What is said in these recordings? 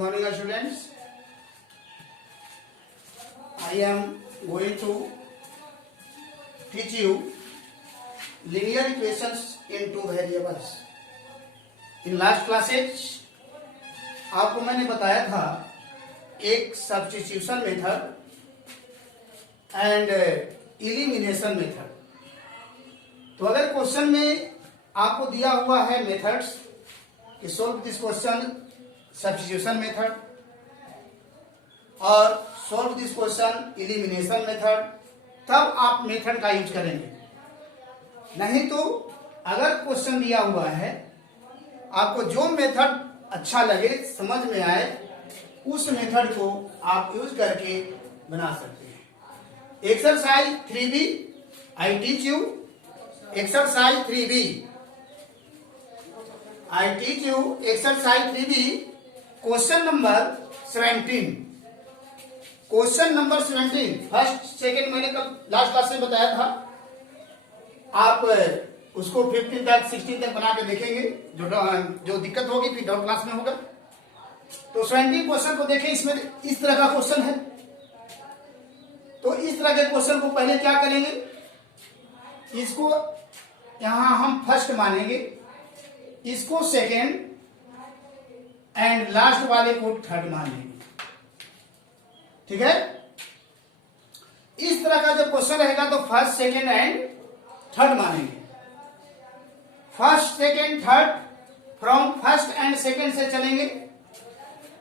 morning, students. I am going to teach you linear equations in two variables. In last classes आपको मैंने बताया था एक substitution method and elimination method. तो अगर क्वेश्चन में आपको दिया हुआ है मेथड्स कि solve this question substitution method और solve this question elimination method, तब आप मेथड का यूज करेंगे. नहीं तो अगर क्वेश्चन दिया हुआ है, आपको जो मेथड अच्छा लगे, समझ में आए, उस मेथड को आप यूज करके बना सकते हैं. Exercise 3B I teach you. Exercise 3B I teach you. Exercise 3B question number 17. Question number 17 first second मैंने कल लास्ट क्लास में बताया था. आप उसको 15 तक 16 तक बना के देखेंगे. जो दिक्कत होगी फिर डाउट क्लास में होगा. तो 20 क्वेश्चन को देखें. इसमें इस तरह का क्वेश्चन है. तो इस तरह के क्वेश्चन को पहले क्या करेंगे, इसको यहां हम फर्स्ट मानेंगे, इसको सेकेंड एंड लास्ट वाले को थर्ड मानेंगे. ठीक है. इस तरह का जब क्वेश्चन रहेगा तो फर्स्ट सेकेंड एंड थर्ड मानेंगे. First second third from first and second से चलेंगे.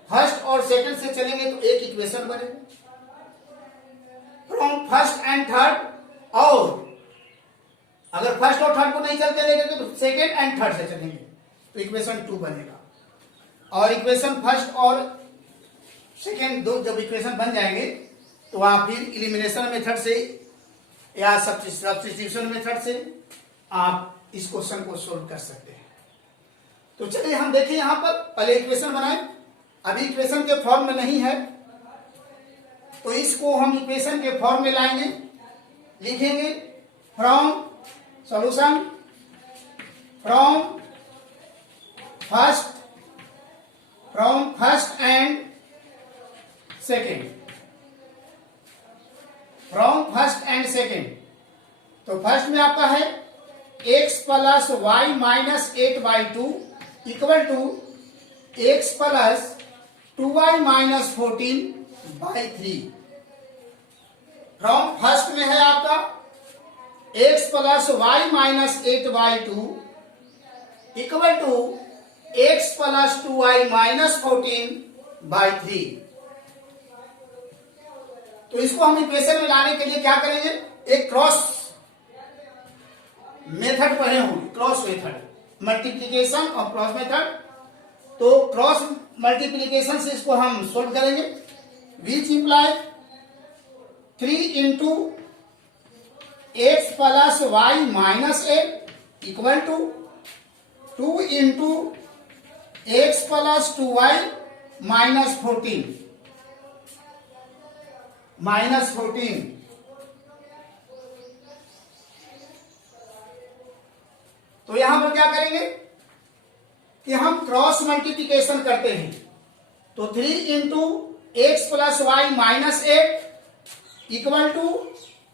फर्स्ट और सेकेंड से चलेंगे तो एक इक्वेशन बनेगा. फ्रॉम फर्स्ट एंड थर्ड, और अगर फर्स्ट और थर्ड को नहीं चलते रहेंगे तो सेकेंड एंड थर्ड से चलेंगे तो इक्वेशन 2 बनेगा. और इक्वेशन फर्स्ट और सेकेंड दो जब इक्वेशन बन जाएंगे तो आप फिर एलिमिनेशन मेथड से या सब्स्टिट्यूशन मेथड से आप इस क्वेश्चन को सोल्व कर सकते हैं. तो चलिए हम देखें. यहां पर पहले इक्वेशन बनाए. अभी इक्वेशन के फॉर्म में नहीं है तो इसको हम इक्वेशन के फॉर्म में लाएंगे. लिखेंगे from solution from first and second. From first and second. तो फर्स्ट में आपका है x plus y minus 8/2 equal to x plus 2y minus 14/3. From first में है आपका x plus y minus 8/2 equal to x plus 2y minus 14/3. तो इसको हम इक्वेशन में लाने के लिए क्या करेंगे, एक क्रॉस मेथड पढ़े होंगे. क्रॉस मेथड, मल्टीप्लिकेशन और क्रॉस मेथड. तो क्रॉस मल्टीप्लिकेशन से इसको हम सोल्व करेंगे. Which imply 3 into x plus y minus 8 equal to 2 into x plus 2y minus 14 minus 14. तो यहां पर क्या करेंगे कि हम क्रॉस मल्टीप्लिकेशन करते हैं. तो 3 into x plus y minus 8 equal to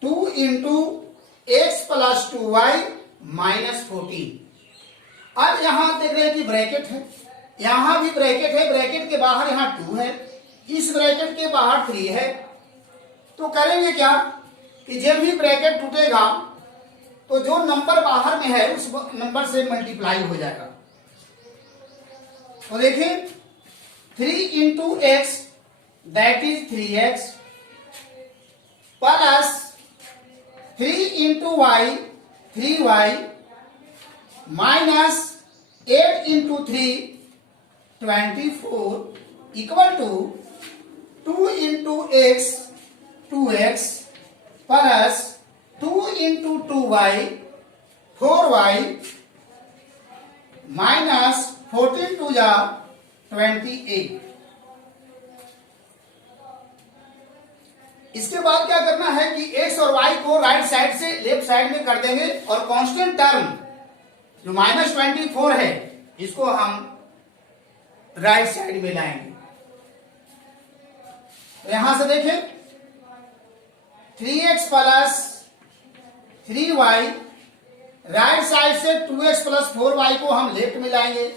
2 into x plus 2y minus 14. अब यहां देख रहे हैं कि ब्रैकेट है, यहां भी ब्रैकेट है. ब्रैकेट के बाहर यहां 2 है, इस ब्रैकेट के बाहर 3 है. तो करेंगे क्या कि जब भी ब्रैकेट टूटेगा तो जो नंबर बाहर में है उस नंबर से मल्टीप्लाई हो जाएगा. तो देखिए 3 into x that is 3x plus 3 into y 3y minus 8 into 3 24 equal to 2 into x 2x plus 2 into 2y 4y minus 14 two जा 28. इसके बाद क्या करना है कि x और y को राइट साइड से लेफ्ट साइड में कर देंगे और कांस्टेंट टर्म जो माइनस 24 है इसको हम राइट साइड में लाएंगे. तो यहां से देखें 3x plus 3y, right side से 2x प्लस 4y को हम लेफ्ट में लाएंगे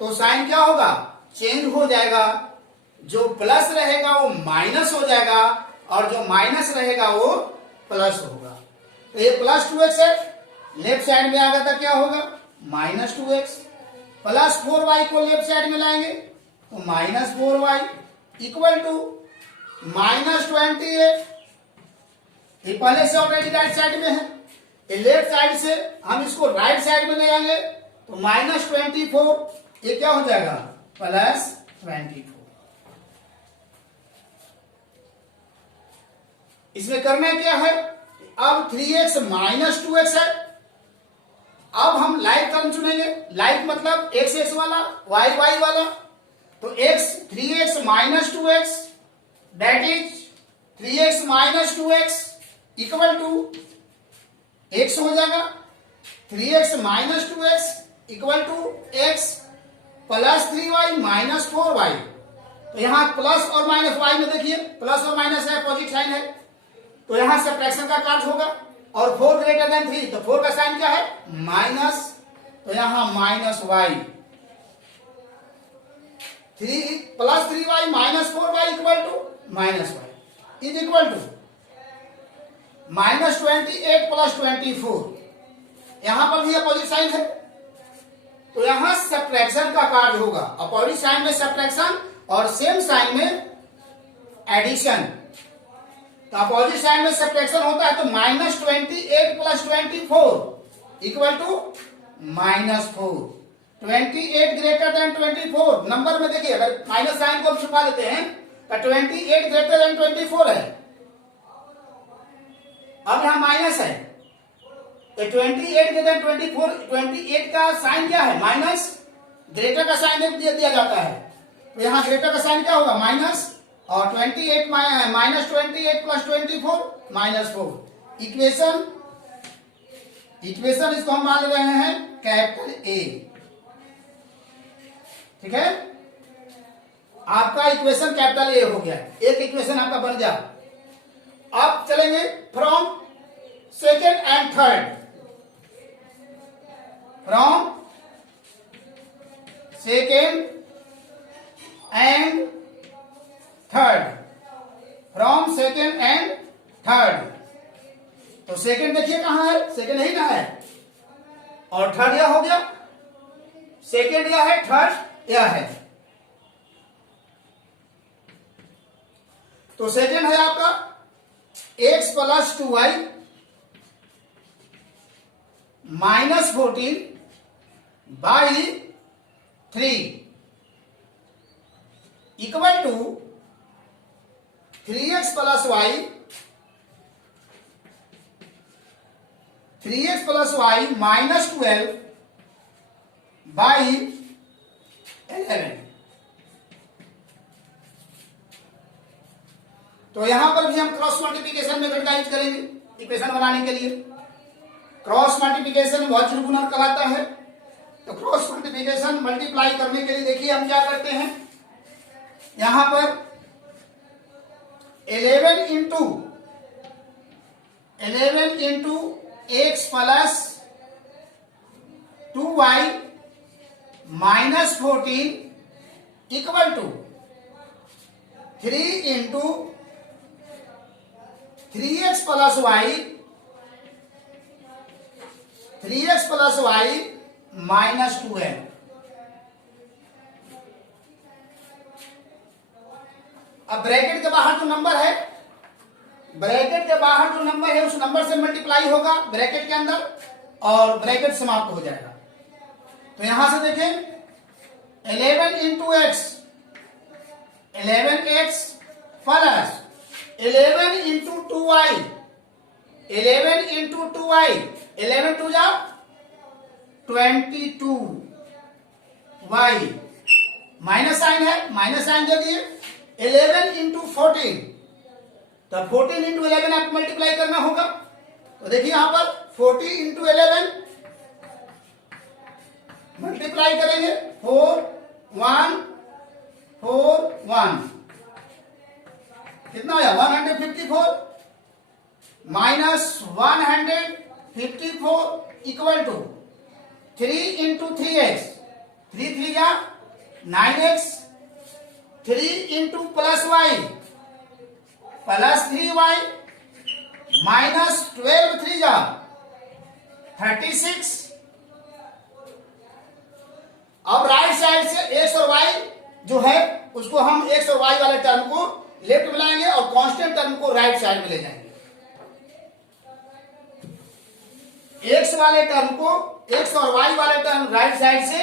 तो साइन क्या होगा, चेंज हो जाएगा। जो प्लस रहेगा वो माइनस हो जाएगा और जो माइनस रहेगा वो प्लस होगा। तो ये प्लस 2x है, लेफ्ट साइड में आ गया था क्या होगा, माइनस 2x, प्लस 4y को लेफ्ट साइड में लाएंगे तो minus 4y equal to minus 28। ये पहले से ऑलरेडी राइट साइड में है, ये लेफ्ट साइड से हम इसको राइट साइड में ले आएंगे तो माइनस 24, ये क्या हो जाएगा, प्लस 24। इसमें करना क्या है, अब 3x माइनस 2x है। अब हम लाइट टर्म चुनेंगे, लाइट मतलब x x वाला, y y वाला। तो x 3x minus 2x that is 3x minus 2x equal to x हो जाएगा 3x minus 2x equal to x plus 3y minus 4y। तो यहां प्लस और माइनस y में देखिए प्लस और माइनस है, अपोजिट साइन है, तो यहां सब्ट्रैक्शन का कार्य होगा। और 4 ग्रेटर देन 3 तो 4 का साइन क्या है, माइनस, तो यहां minus y, 3 plus 3y minus 4y equal to minus y is equal to minus 28 plus 24। यहां पर भी अपोजिट साइन है तो यहां सब्ट्रैक्शन का कार्य होगा। अपोजिट साइन में सब्ट्रैक्शन और सेम साइन में एडिशन। तो अपोजिट साइन में सब्ट्रैक्शन होता है तो minus 28 plus 24 equal to minus 4। 28 greater than 24, number में देखिए अगर माइनस साइन को हम छुपा देते हैं तो 28 ग्रेटर देन 24 है। अब यहां माइनस है तो 28 ग्रेटर देन 24, 28 का साइन क्या है, माइनस, ग्रेटर का साइन दिया जाता है तो यहां ग्रेटर का साइन क्या होगा, माइनस, और 28 माइनस 28 प्लस 24 माइनस 4। इक्वेशन इसको हम मान रहे हैं कैपिटल ए, ठीक है। आपका इक्वेशन कैपिटल ए हो गया, एक इक्वेशन आपका बन गया। अब चलेंगे from second and third, from second and third, from second and third. तो सेकेंड देखिए कहां है, सेकेंड यही ना है, और थर्ड यह हो गया, सेकेंड यह है, थर्ड यह है। तो सेकेंड है आपका x plus 2y minus 14 by 3 equal to 3x plus y, 3x plus y minus 12 by 11। तो यहां पर भी हम क्रॉस मल्टीप्लिकेशन मेथड का यूज करेंगे इक्वेशन बनाने के लिए। क्रॉस मल्टीप्लिकेशन वज्र गुणन कहलाता है। तो क्रॉस मल्टीप्लिकेशन मल्टीप्लाई करने के लिए देखिए हम क्या करते हैं, यहां पर 11 into x plus 2y minus 14 equal to 3 into 3x plus y minus 2m। अब ब्रैकेट के बाहर जो नंबर है, ब्रैकेट के बाहर जो नंबर है उस नंबर से मल्टीप्लाई होगा ब्रैकेट के अंदर और ब्रैकेट समाप्त हो जाएगा। तो यहां से देखें 11 into x 11x plus 11 into 2y 11 into 2y 11 two जा 22 y माइनस साइन है, माइनस साइन दे दिए 11 इंटू 14, तो 14 इंटू 11 आपको मल्टीप्लाई करना होगा। तो देखिए यहां पर 40 इंटू 11 मल्टीप्लाई करेंगे 4 1 4 1 कितना आया 154 minus 154 equal to 3 into 3x 3 या 9x 3 into plus y plus 3y minus 12 3 या 36। अब राइट साइड से x और y जो है उसको हम x और y वाले टर्म को लेफ्ट में लाएंगे और कांस्टेंट टर्म को राइट साइड में ले जाएंगे। x वाले टर्म को x और y वाले टर्म राइट साइड से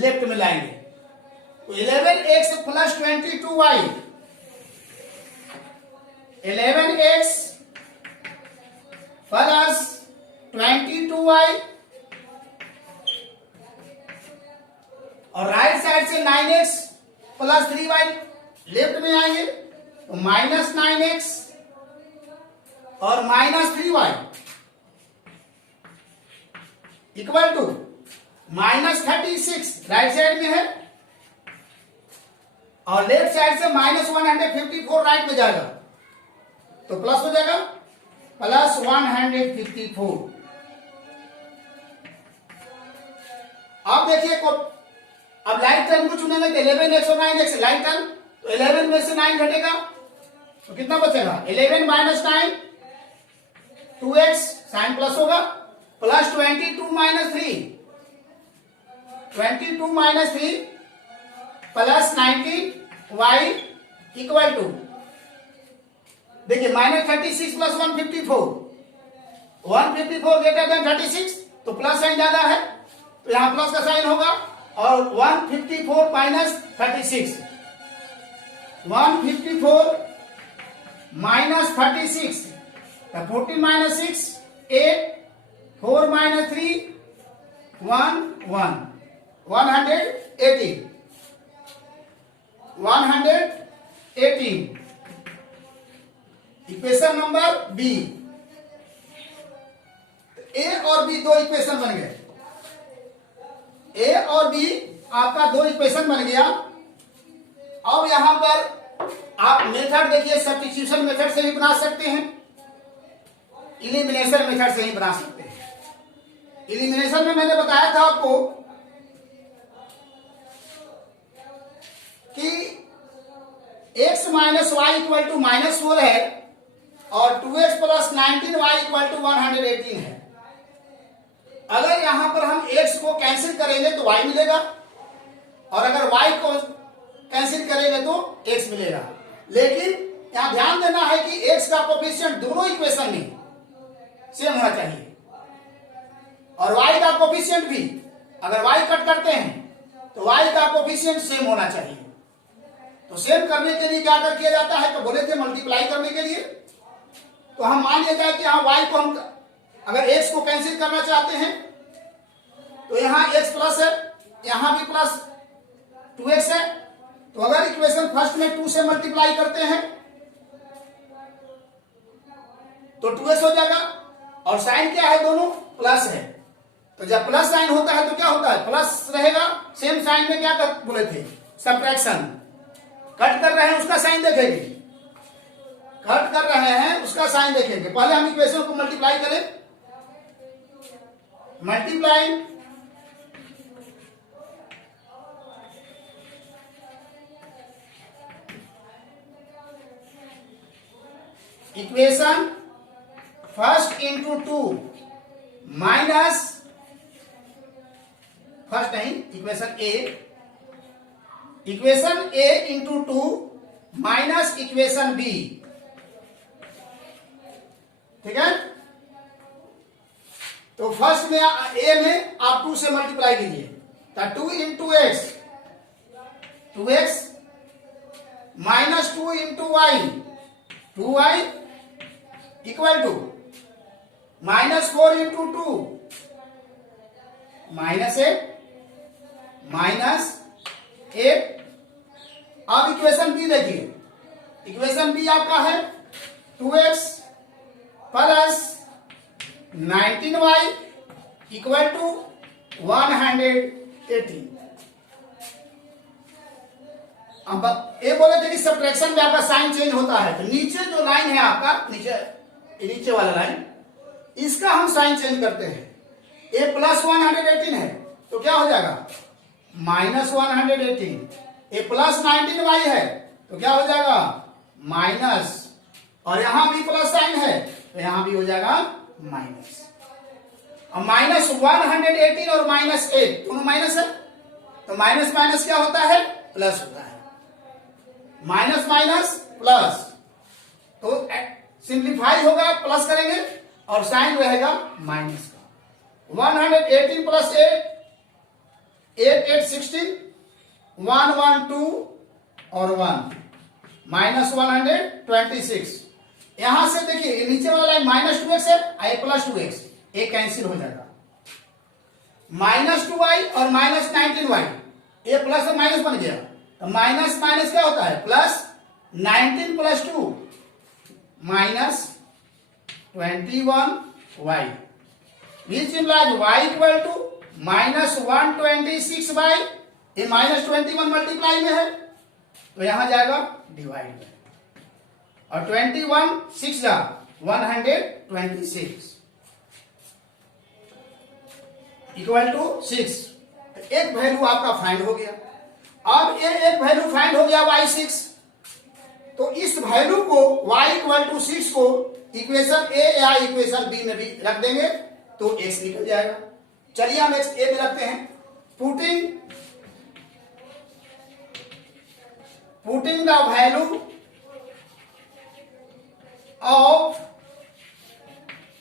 लेफ्ट में लाएंगे। तो 11x plus 22y 11x plus 22y और राइट साइड से 9x प्लस 3y लेफ्ट में आएंगे तो माइनस 9x और minus 3y equal to minus 36 right side में है और लेफ्ट साइड से माइनस 154 राइट में जाएगा तो प्लस हो जाएगा प्लस 154। अब देखिए अब लाइट टर्म को चुनेंगे तो 11x और 9x लाइट टर्म तो 11 में से 9 घटेगा तो कितना बचेगा 11 माइनस 9 2x साइन प्लस होगा plus 22 minus 3 22 minus 3 plus 19y equal to देखिए माइनस 36 प्लस 154 ग्रेटर देन 36 तो प्लस साइन ज्यादा है तो यहां प्लस का साइन होगा और 154 minus 36 154 minus 36 14 minus 6 8 4 minus 3 1 1 118 equation number B. A और बी दो इक्वेशन बन गए ए और बी आपका दो इक्वेशन बन गया। अब यहां पर आप मेथड देखिए सब्स्टिट्यूशन मेथड से भी बना सकते हैं इलिमिनेशन मेथड से ही बना सकते हैं। इलिमिनेशन में मैंने बताया था आपको कि x minus y equal to minus 4 है और 2x plus 19y equal to 118 है। अगर यहां पर हम x को कैंसिल करेंगे तो y मिलेगा और अगर y को कैंसिल करेंगे तो x मिलेगा। लेकिन यहां ध्यान देना है कि x का कोफिशिएंट दोनों इक्वेशन में सेम होना चाहिए और y का कोफिशिएंट भी अगर y कट करते हैं तो y का कोफिशिएंट सेम होना चाहिए। तो सेम करने के लिए क्या किया जाता है तो बोले थे मल्टीप्लाई करने के लिए तो हम मान लिया जाए कि यहाँ y को हम अगर x को कैंसिल करना चाहते हैं तो यहाँ x प्लस है यहाँ भी प्लस 2x है तो अगर इक्वेशन फर्स्ट में 2 से मल्टीप्लाई करते हैं तो 2x हो जाएगा और साइन क्या है दोनों प्लस है तो जब प्लस साइन होता है तो क्या होता है प्लस रहेगा। सेम साइन में क्या बोले थे सब्ट्रैक्शन कट कर रहे हैं उसका साइन देखेंगे कट कर रहे हैं उसका साइन देखेंगे। पहले हम इक्वेशन को मल्टीप्लाई करें multiply equation first into 2 minus first नहीं इक्वेशन ए इंटू 2 माइनस इक्वेशन बी। ठीक है तो फर्स्ट में ए में आप 2 से मल्टीप्लाई कीजिए तो 2 into x 2x minus 2 into y 2y equal to minus 4 into 2 minus 8 minus 8। अब इक्वेशन बी देखिए इक्वेशन बी आपका है 2x plus 19y equal to 118। अब ये बोले थे कि सब्ट्रैक्शन में आपका साइन चेंज होता है, तो नीचे जो लाइन है आपका, नीचे वाला लाइन, इसका हम साइन चेंज करते हैं। ए प्लस 118 है तो क्या हो जाएगा माइनस 118। ए प्लस 19y है तो क्या हो जाएगा माइनस, और यहां भी प्लस साइन है तो यहां भी हो जाएगा माइनस। और माइनस 118 और माइनस 8 दोनों माइनस है, तो माइनस माइनस क्या होता है प्लस होता है, माइनस माइनस प्लस, तो सिंप्लीफाई होगा प्लस करेंगे और साइन रहेगा माइनस का। 118 प्लस 8 8 8 16 1 1 2 और 1 माइनस 126। यहां से देखिए नीचे वाला लाइन माइनस 2x है, आई प्लस 2x, एक कैंसिल हो जाएगा, माइनस 2y और माइनस 19y, ये प्लस और माइनस बन गया, तो माइनस माइनस क्या होता है plus, 19 plus 2 minus 21y, which implies y equal to minus 126y, ये माइनस 21 मल्टीप्लाई में है तो यहां जाएगा डिवाइड में, और 21 6 जा 126 इक्वल टू 6। एक वैल्यू आपका फाइंड हो गया। अब ये एक वैल्यू फाइंड हो गया y6, तो इस वैल्यू को y इक्वल टू 6 को इक्वेशन ए या इक्वेशन बी में भी रख देंगे तो x निकल जाएगा। चलिए हम x ए में रखते हैं। Putting the value of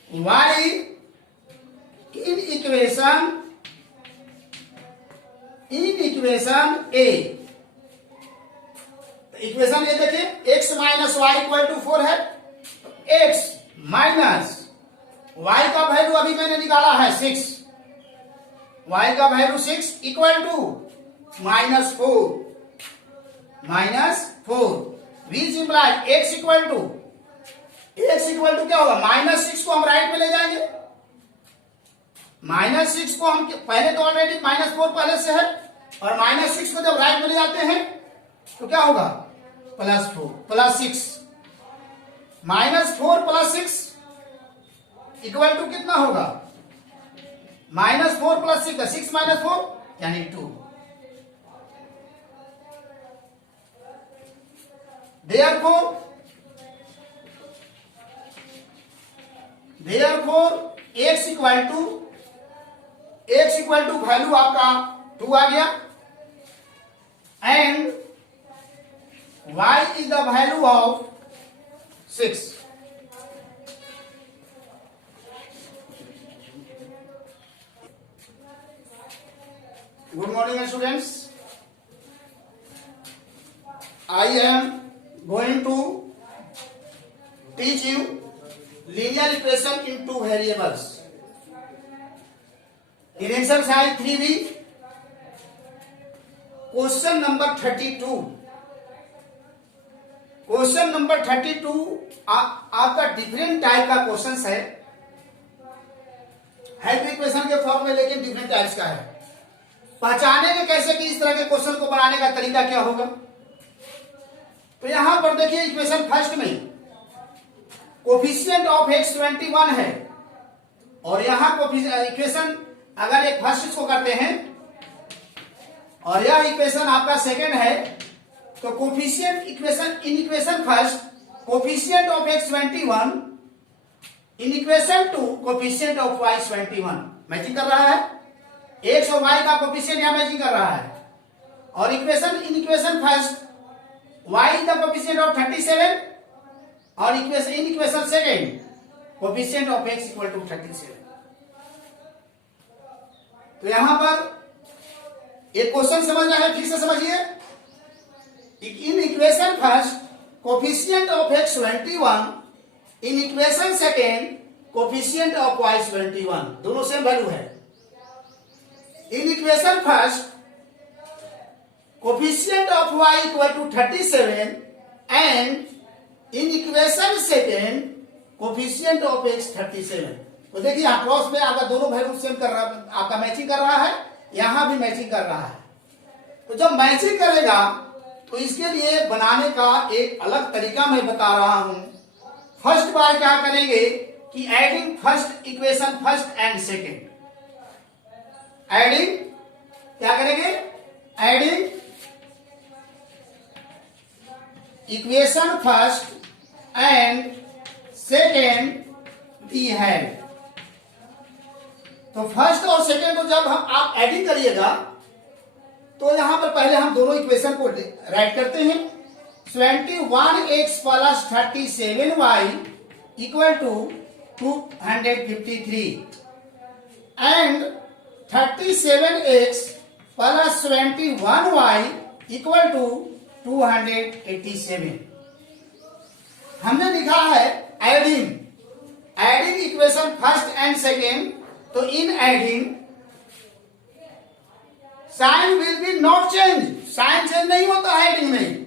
y in equation A, equation ये देखिए x minus y equal to 4 है, x माइनस y का वैल्यू अभी मैंने निकाला है 6, y का value 6 equal to minus 4 which implies x equal to क्या होगा माइनस 6 को हम राइट में ले जाएंगे, माइनस 6 को हम पहले तो ऑलरेडी माइनस 4 पहले से है, और माइनस 6 को जब राइट में ले जाते हैं तो क्या होगा plus 4 plus 6, minus 4 plus 6 equal to कितना होगा माइनस 4 प्लस 6, 6 माइनस 4 यानी 2। therefore x equal to value आपका 2 आ गया, and y is the value of 6। Good morning students, I am going to teach you linear equation in 2 variables in exercise 3b question number 32। Question number 32 आपका different type का question है, help equation के form में लेकिन different types का है। पहचानेंगे कैसे कि इस तरह के क्वेश्चन को बनाने का तरीका क्या होगा। तो यहां पर देखिए इक्वेशन फर्स्ट में कोफिशिएंट ऑफ x 21 है, और यहां इक्वेशन अगर एक फर्स्ट को करते हैं और यह इक्वेशन आपका सेकंड है, तो coefficient equation first coefficient of x 21 in equation two coefficient of y 21 matching कर रहा है, x और y का कोफिशिएंट यहां मैचिंग कर रहा है, और equation first y is the coefficient of 37 और equation second coefficient of x equal to 37। तो यहां पर एक क्वेश्चन समझना है, फिर से समझिए। In equation first coefficient of x 21 in equation second coefficient of y 21, दोनों सेम वैल्यू है। In equation first coefficient of y equal to 37 and in equation second coefficient of x 37। तो देखिए क्रॉस में आपका दोनों वैल्यू सेम कर रहा है, आपका मैचिंग कर रहा है, यहां भी मैचिंग कर रहा है। तो जब मैचिंग करेगा तो इसके लिए बनाने का एक अलग तरीका मैं बता रहा हूं। फर्स्ट बार क्या करेंगे कि adding first equation first and second, adding क्या करेंगे, adding equation first and second we have. तो फर्स्ट और सेकेंड को जब हम आप एडिंग करिएगा तो यहां पर पहले हम दोनों इक्वेशन को राइट करते हैं। 21x plus 37y equal to 253 and 37x plus 21y equal to 287। हमने लिखा है adding, adding equation first and second. तो in adding sign will be not change, sign change नहीं होता है एडिंग में,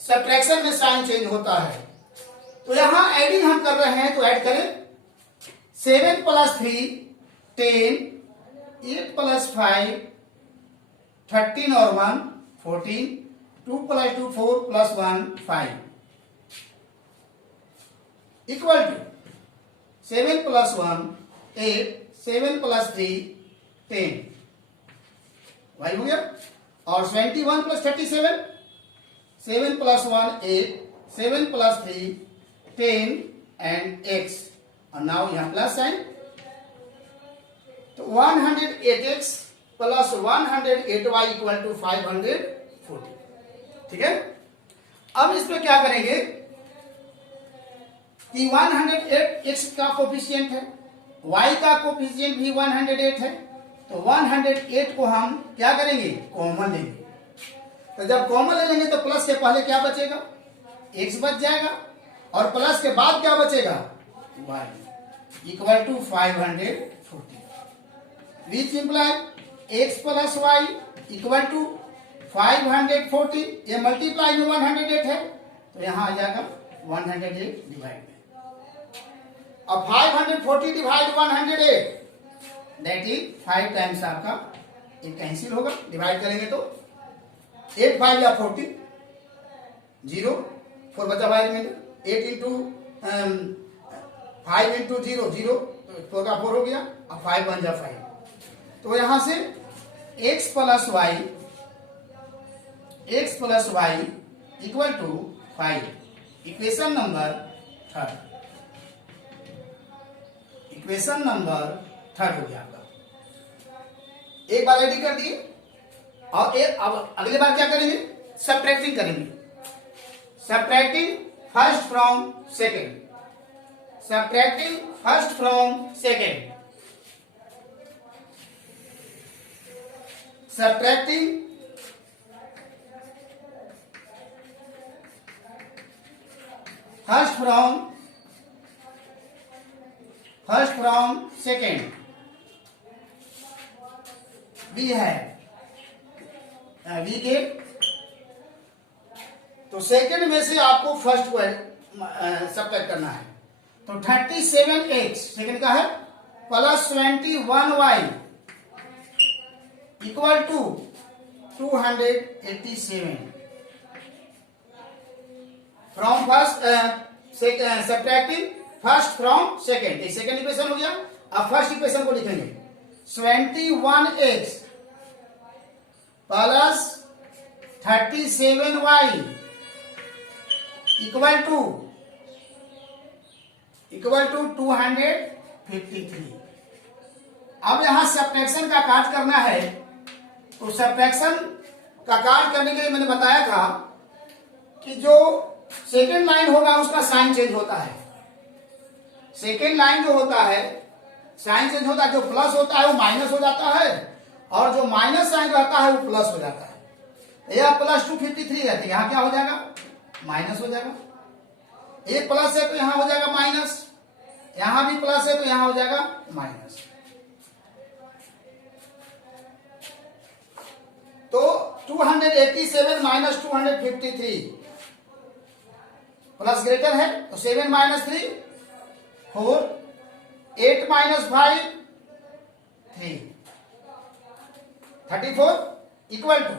सब्ट्रैक्शन में साइन चेंज होता है। तो यहां एडिंग हम कर रहे हैं तो ऐड करें 7 प्लस 3 10, 8 प्लस 5 13 और 1 14, 2 plus 2 4 plus 1 5 equal to 7 plus 1 8, 7 plus 3 10, y हो गया। और 21 plus 37, 7 plus 1 8, 7 plus 3 10 and x। और नाउ यहां प्लस साइन, तो 108x plus 108y equal to 540। ठीक है, अब इसमें क्या करेंगे कि 108x का कोफिशिएंट है, y का कोफिशिएंट भी 108 है। तो 108 को हम क्या करेंगे, कॉमन लेंगे। तो जब कॉमन ले लेंगे तो प्लस के पहले क्या बचेगा, x बच जाएगा, और प्लस के बाद क्या बचेगा, y equal to 540, which imply x plus y equal to 540। ये मल्टीप्लाई में 108 है तो यहां आ जाएगा 108 डिवाइड में। अब 540 डिवाइड 108 दैट इज 5 टाइम्स आपका ये कैंसिल होगा, डिवाइड करेंगे तो 8 5 या 40, 0 4 बचा 5 में, 8 इंटू 5 इंटू 0 0, 4 का 4 हो गया, अब 5 बन जा 5। तो यहां से x plus y equal to 5, equation number third, equation number third हो गया आपका। एक बार रेडी कर दिए, और अब अगली बार क्या करेंगे, सबट्रैक्टिंग करेंगे। Subtracting first from second, subtracting first from second, subtracting first from second we have we get. तो सेकेंड में से आपको फर्स्ट को सबट्रैक्ट करना है। तो 37x सेकेंड का है plus 21y equal to 287 from first, subtracting first from second. एक सेकेंड इक्वेशन हो गया। अब फर्स्ट इक्वेशन को लिखेंगे 21x plus 37y equal to 253। अब यहां सब्ट्रैक्शन का काट करना है। तो सब्ट्रैक्शन का काट करने के लिए मैंने बताया था कि जो सेकेंड लाइन होगा उसका साइन चेंज होता है। सेकेंड लाइन जो होता है साइन चेंज होता है, जो प्लस होता है वो माइनस हो जाता है, और जो माइनस साइन रहता है वो प्लस हो जाता है। यह प्लस 253 रहती है, यहां क्या हो जाएगा, माइनस हो जाएगा। एक प्लस है तो यहां हो जाएगा माइनस, यहां भी प्लस है तो यहां हो जाएगा माइनस। तो 287 माइनस 253 प्लस ग्रेटर है, तो 7 माइनस 3 4, 8 माइनस 5 3, 34 इक्वल टू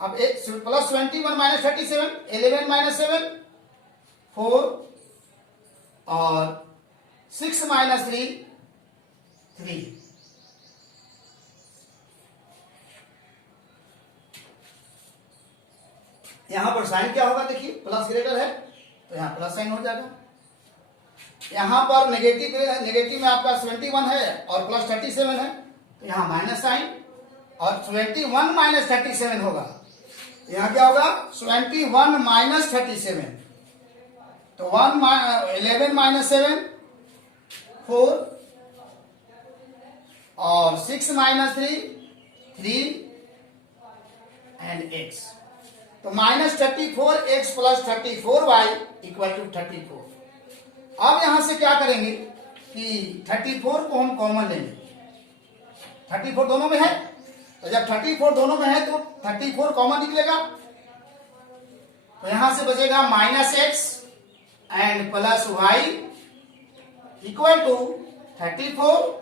अब प्लस 21 माइनस 37, 11 माइनस 7 4 और 6 माइनस 3 3। यहां पर साइन क्या होगा, देखिए प्लस ग्रेटर है तो यहां प्लस साइन हो जाएगा। यहां पर नेगेटिव में आपका 71 है और प्लस 37 है तो यहां माइनस साइन, और 21 माइनस 37 होगा, यहां क्या होगा 21 माइनस 37, तो 11 माइनस 7 4 और 6 माइनस 3 3 एंड x, तो minus 34x plus 34y equal to 34। अब यहां से क्या करेंगे कि 34 को हम कॉमन लेंगे, 34 दोनों में है, तो जब 34 दोनों में है तो 34 कॉमन निकलेगा, तो यहां से बचेगा minus x and plus y equal to 34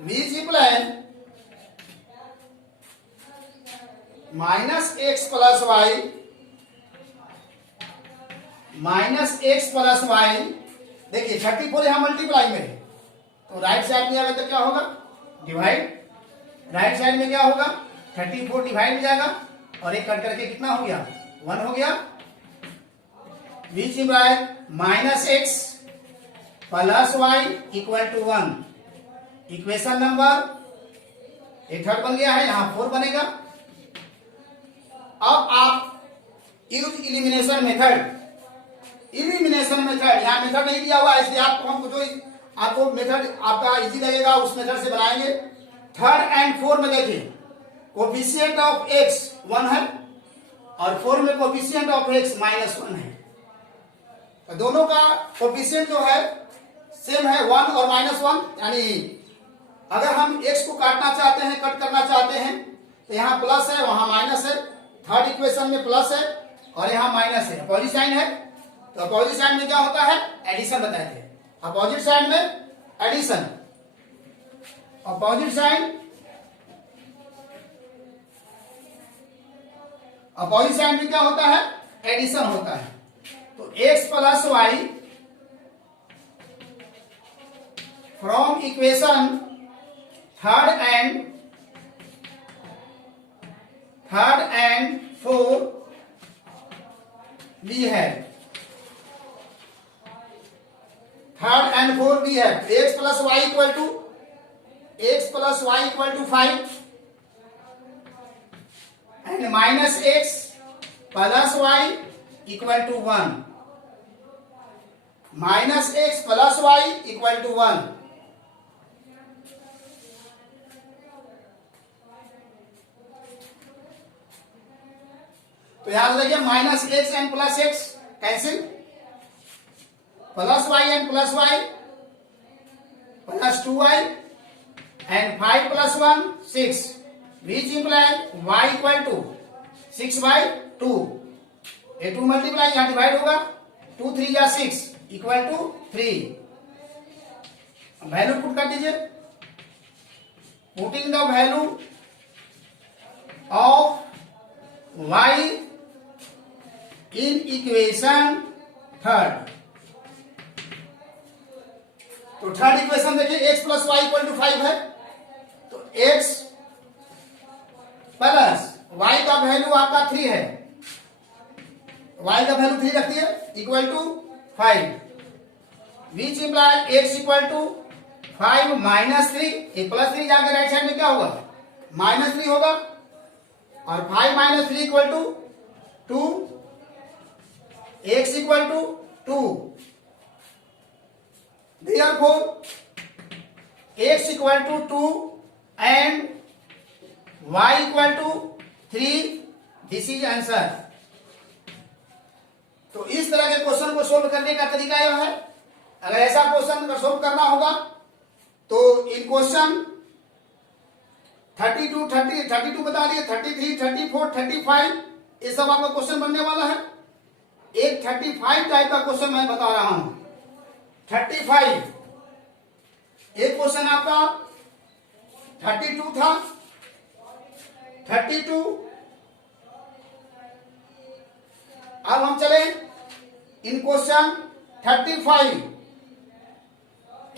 we plan minus x plus y minus x plus y. देखिए 34 यहां मल्टीप्लाई में है तो राइट साइड में आएगा तो क्या होगा डिवाइड, राइट साइड में क्या होगा 34 डिवाइड हो जाएगा और एक कट करके कितना हो गया 1 हो गया, which implies minus x plus y equal to 1। Equation number एक थर्ड बन गया है, यहां 4 बनेगा। अब आप use elimination method, elimination method यहां मेथड नहीं दिया हुआ इसलिए आपको हम जो आपको मेथड आपका इजी लगेगा उस मेथड से बनाएंगे। थर्ड एंड 4 में देखिए कोफिशिएंट ऑफ x 1 है और 4 में कोफिशिएंट ऑफ x माइनस 1 है, तो दोनों का कोफिशिएंट जो है सेम है 1 और माइनस 1, यानी अगर हम x को काटना चाहते हैं कट करना चाहते हैं तो यहाँ प्लस है वहां माइनस है, थर्ड इक्वेशन में प्लस है और यहाँ माइनस है, अपोजिट साइन है, तो अपोजिट साइन में क्या होता है एडिशन बताए थे, अपोजिट साइन में एडिशन, अपोजिट साइन में क्या होता है एडिशन होता है, तो x plus y from equation third and 4 वी है, थर्ड एंड 4 वी है x plus y equal to 5 and minus x plus y equal to 1, minus x plus y equal to 1। तो याद रखिए minus x and plus x cancel, plus y and plus y plus 2y and 5 plus 1 6, which implies y equal to 6/2, ये 2 multiply यहां divide होगा 2 3 या 6 equal to 3, value put कर दीजिए, putting the value of y in equation third, तो third equation देखिए x plus y equal to 5 है, तो x प्लस y का वैल्यू आपका 3 है, y का वैल्यू 3 रखती है equal to 5, which imply x equal to 5 minus 3, एक प्लस 3 जाके राइट साइड में क्या होगा माइनस 3 होगा, और 5 minus 3 equal to 2, x equal to 2, therefore x equal to 2 and y equal to 3, this is answer. तो इस तरह के क्वेश्चन को सोल्व करने का तरीका यह है, अगर ऐसा क्वेश्चन अगर सोल्व करना होगा तो इन क्वेश्चन 32 बता दिए, 33 34 35 ये सब आपका क्वेश्चन बनने वाला है। एक 35 टाइप का क्वेश्चन मैं बता रहा हूं, 35 एक क्वेश्चन आपका 32 था, 32 अब हम चले इन क्वेश्चन 35।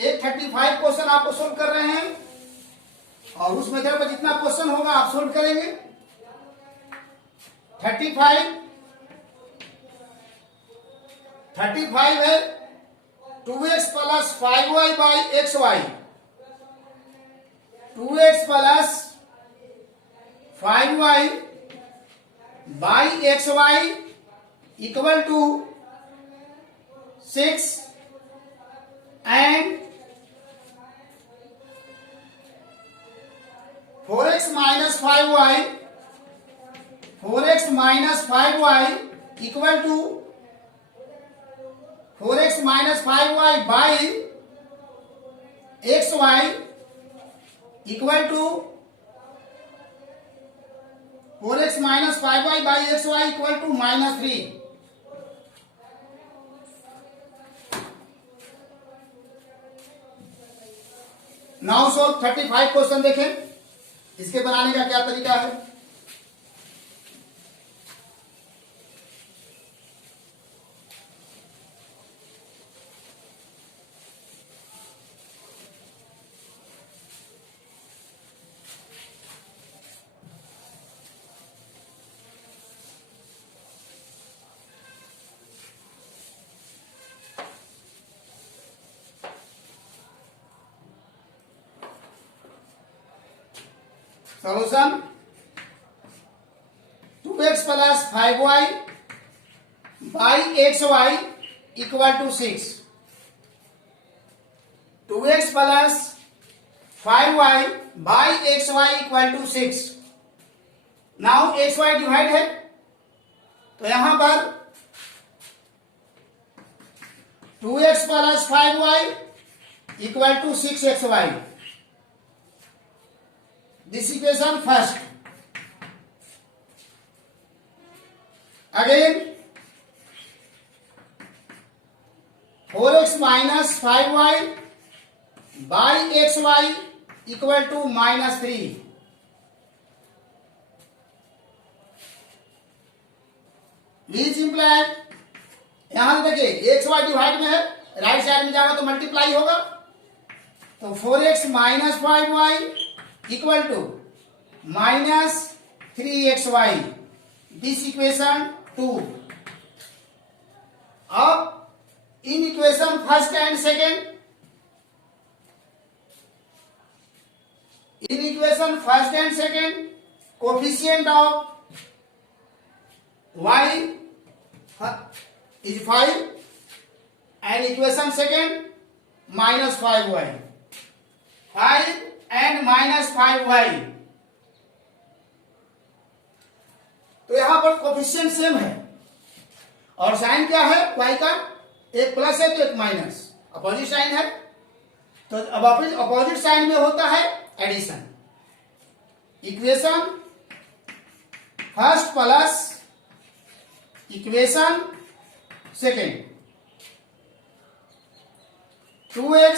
एक 35 क्वेश्चन आपको सोल्व कर रहे हैं और उस मेथड पर जितना क्वेश्चन होगा आप सोल्व करेंगे। 35 है 2x plus 5y by xy, 2x plus 5y by xy equal to 6 and 4x minus 5y, 4x minus 5y equal to 4x minus 5y by xy equal to 4x minus 5y by xy equal to -3। Now solve 35 question देखें, इसके बनाने का क्या तरीका है। Solution 2x plus 5y by xy equal to 6, 2x plus 5y by xy equal to 6। Now xy divide है तो यहां पर 2x plus 5y equal to 6xy, this equation first. Again 4x minus 5y by xy equal to -3. Which imply यहां देखिए xy divide में है, right side में जाएगा तो मल्टीप्लाई होगा, तो 4x minus 5y equal to -3xy, this equation 2। अब in equation first and second, in equation first and second coefficient of y is 5 and equation second -5y, 5 and -5y। तो यहां पर coefficient same है और sign क्या है y का, एक प्लस है तो एक माइनस, अपोजिट साइन है तो अब अपोजिट साइन में होता है addition. Equation first plus equation second, 2x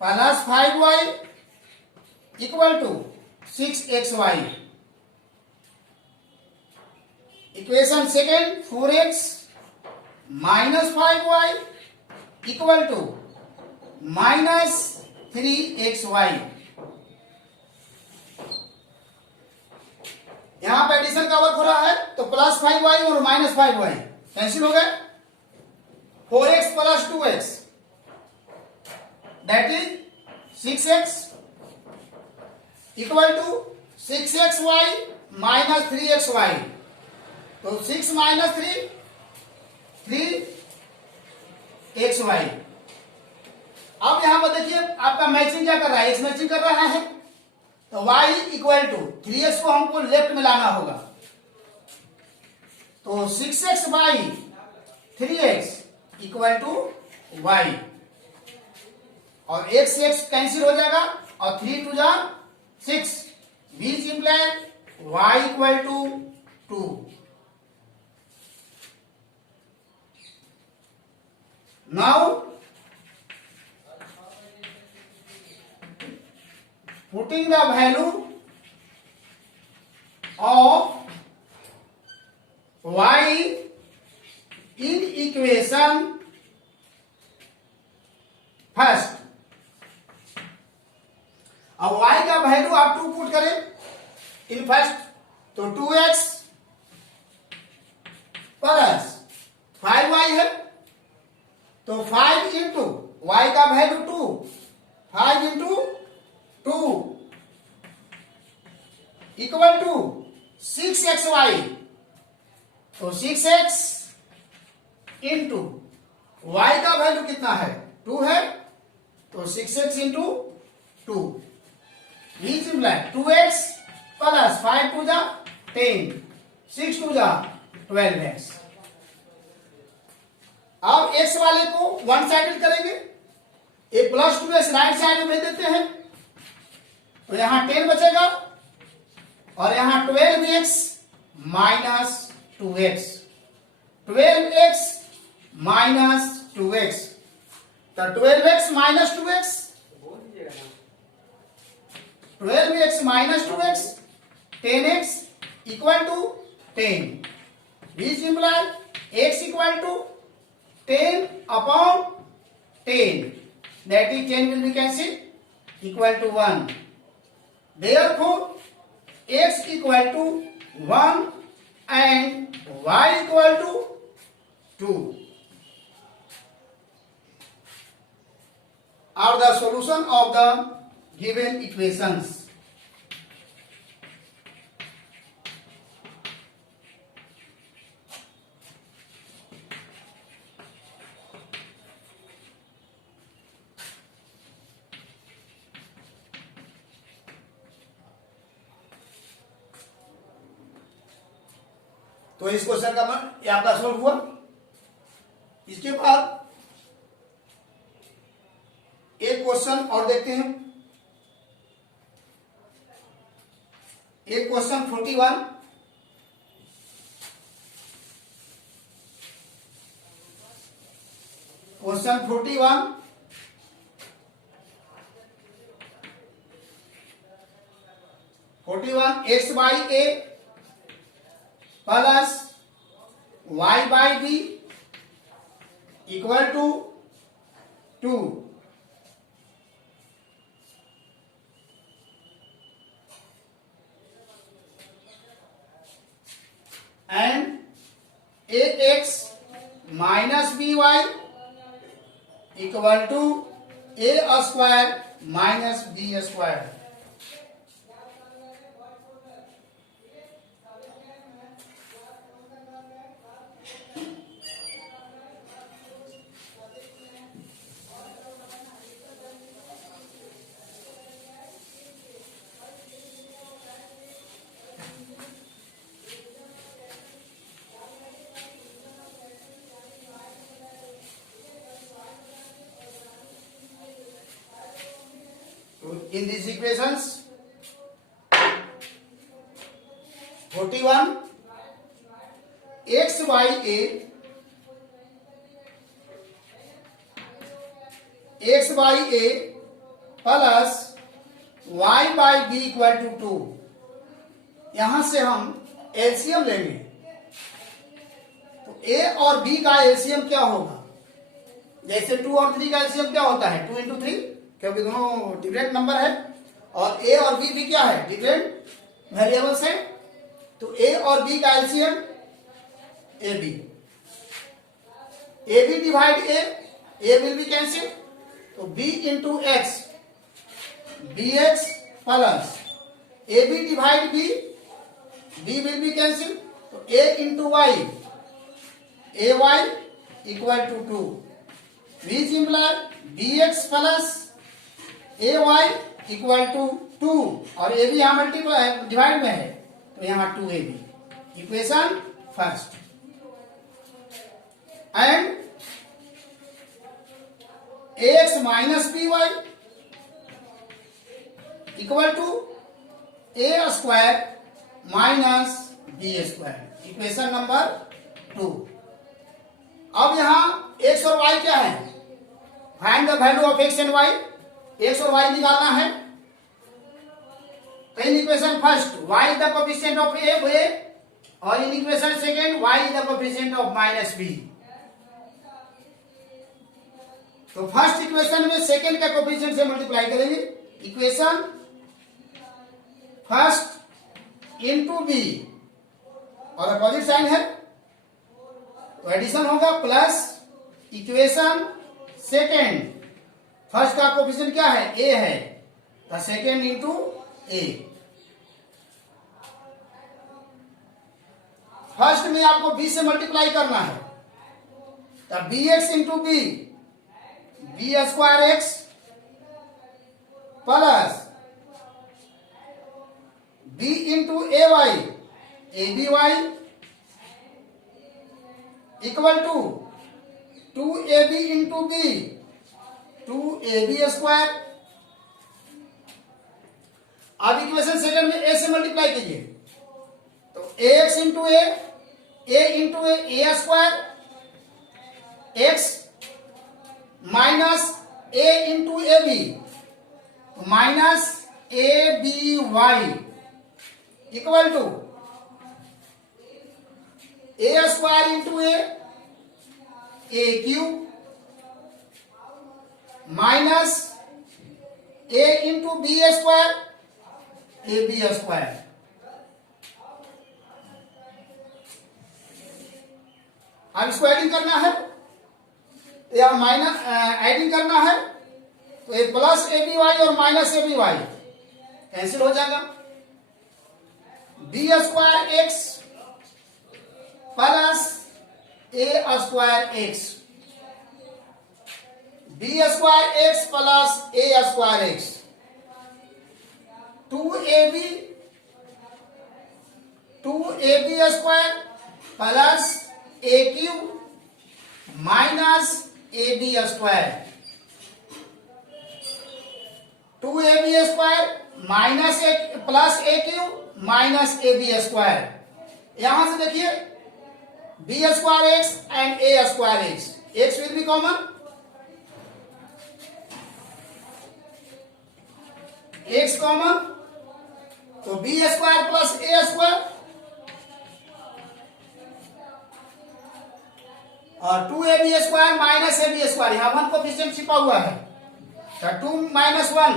plus 5y equal to 6xy, equation second 4x minus 5y equal to -3xy। यहां पर एडिशन का वर्क हो रहा है तो +5y और -5y कैंसिल हो गए, 4x plus 2x that is 6x equal to 6xy minus 3xy, तो 6 माइनस 3xy। अब यहां पर देखिए आपका मैचिंग क्या कर रहा है, x मैचिंग कर रहा है तो y इक्वल टू 3x को हमको लेफ्ट में लाना होगा, तो 6x by 3x equal to y और x से x कैंसिल हो जाएगा और 3 टू जा 6, which implies y equal to 2। Now putting the value of y in equation first. अब y का वैल्यू आप 2 पुट करें इन फर्स्ट, तो 2x प्लस 5y है, तो 5 इंटू y का value 2, 5 into 2 equal to 6xy, तो 6x इंटू y का वैल्यू कितना है 2 है, तो 6x into 2 is equal 2x plus 5 two जा 10, 6 टू जा 12x। अब x वाले को वन साइडेड करेंगे, ये प्लस 2x राइट साइड में भेज देते हैं, तो यहां 10 बचेगा और यहां 12x minus 2x, 12x minus 2x, तो 12x minus 2x, 12x minus 2x, 10x equal to 10, which imply x equal to 10 upon 10, that is 10 will be cancelled equal to 1. Therefore x equal to 1 and y equal to 2 are the solution of the given equations. तो इस question का ये आपका solve हुआ। इसके बाद एक question और देखते हैं, एक question 41, question 41 x by a plus y by b equal to 2, and ax minus by equal to a square minus b square. In these equations 41 x by a plus y by b equal to 2, यहां से हम LCM लेंगे, तो a और b का LCM क्या होगा, जैसे 2 और 3 का एलसीएम क्या होता है 2 इंटू 3, क्योंकि दोनों डिफरेंट नंबर है, और a और b भी क्या है डिफरेंट वेरिएबल्स है, तो a और b का LCM ab divide a will be cancel, तो b into x bx plus ab divide b will be cancel, तो a into y ay equal to 2, which imply bx plus ay equal to 2, और a भी यहां multiply divide में है, तो यहां 2ab, equation first, and ax minus by equal to a square minus b square, equation number 2। अब यहां x और y क्या है, find the value of x and y, x और y निकालना है, तो in equation first y is the coefficient of a, और in equation second y is the coefficient of minus B. तो फर्स्ट इक्वेशन में second का coefficient से multiply करेंगे, इक्वेशन फर्स्ट इनटू बी और अपोजिट साइन है तो एडिशन होगा प्लस इक्वेशन सेकेंड, फर्स्ट का कोफिशिएंट क्या है ए है तो सेकेंड इंटू ए। फर्स्ट में आपको बी से मल्टीप्लाई करना है तो b x into b, b square x plus b into a y, a b y equal to 2ab into b, 2ab square. अब इक्वेशन सेकंड में ए से मल्टीप्लाई कीजिए तो ax into a into A square x minus a into a b minus a b y equal to A square into a cube minus a into B square a b square. अब इसको adding करना है या minus adding करना है तो a plus a b y और minus a b y cancel हो जाएगा, b square x plus A square x, b square x plus A square x, 2ab square plus a cube minus a b square, 2ab square minus a plus a cube minus a b square. यहां से देखिए b square x and A square x, x will be common, x common तो b square plus ए square और 2ab square minus a b square, यहां 1 coefficient छिपा हुआ है तो 2 माइनस 1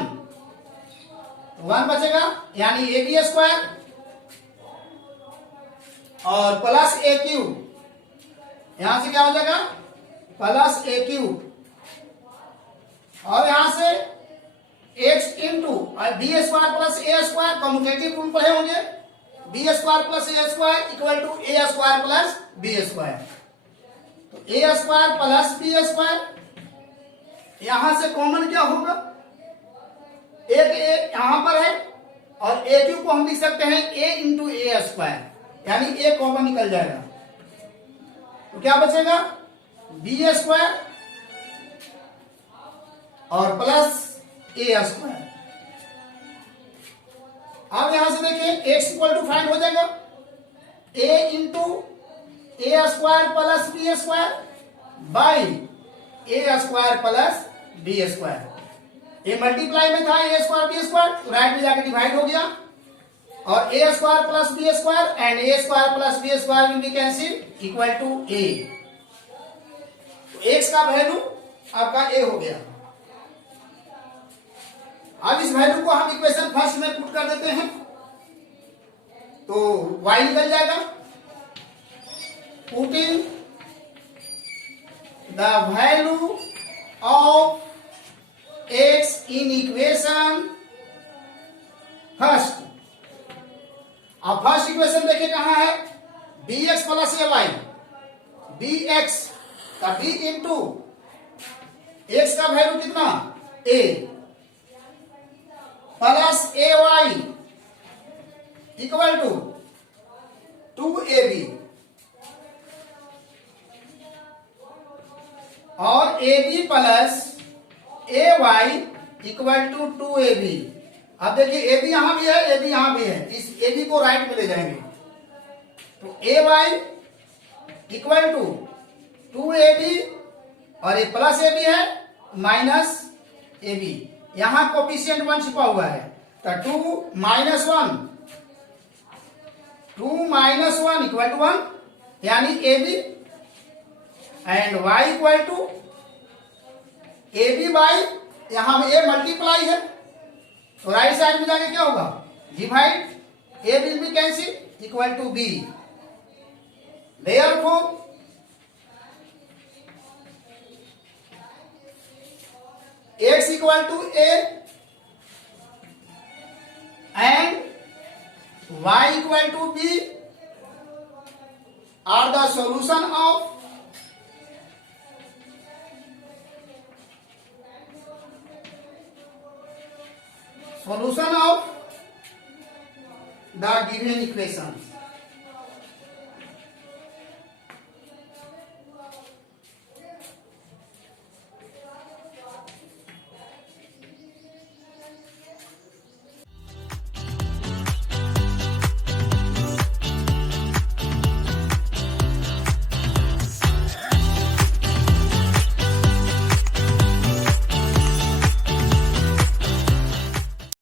बचेगा यानी ए बी स्क्वायर और प्लस ए क्यूब, यहां से क्या हो जाएगा प्लस ए क्यूब और यहां से x into B square plus ए स्क्वायर, कम्यूटेटिव रूल पढ़े होंगे, B square plus A square equal to A square plus B square, तो A square plus B square. यहां से कॉमन क्या होगा, एक ए यहां पर है और ए क्यूब को हम लिख सकते हैं ए इंटू ए स्क्वायर यानी ए कॉमन निकल जाएगा तो क्या बचेगा बी स्क्वायर और प्लस ए स्क्वायर। अब यहां से देखिए x इक्वल टू फाइंड हो जाएगा a into A square plus B square by A square plus B square. ये मल्टीप्लाई में था ए स्क्वायर बी स्क्वायर तो राइट में जाकर डिवाइड हो गया और A square plus B square and A square plus B square will be cancel equal to A, तो x का वैल्यू आपका a हो गया। अब इस वैल्यू को हम इक्वेशन फर्स्ट में पुट कर देते हैं तो y निकल जाएगा, putting the value of x in equation first. अब फर्स्ट इक्वेशन देखिए कहां है bx plus a y, bx का b इंटू x का वैल्यू कितना a plus a y equal to 2ab और ab plus a y equal to 2ab। अब देखिए ab यहां भी है ab यहां भी है, इस ab को राइट में ले जाएंगे तो ए वाई इक्वल टू 2ab और ये प्लस ab है माइनस ab, यहां कोफिशिएंट 1 छिपा हुआ है तो 2 माइनस 1 2 माइनस 1 इक्वल टू 1, यानी a b, and y equal to a b by, यहां ए मल्टीप्लाई है तो राइट साइड में जाके क्या होगा, divide, a will be cancel, equal to b. Therefore x equal to a and y equal to b are the solution of the given equations.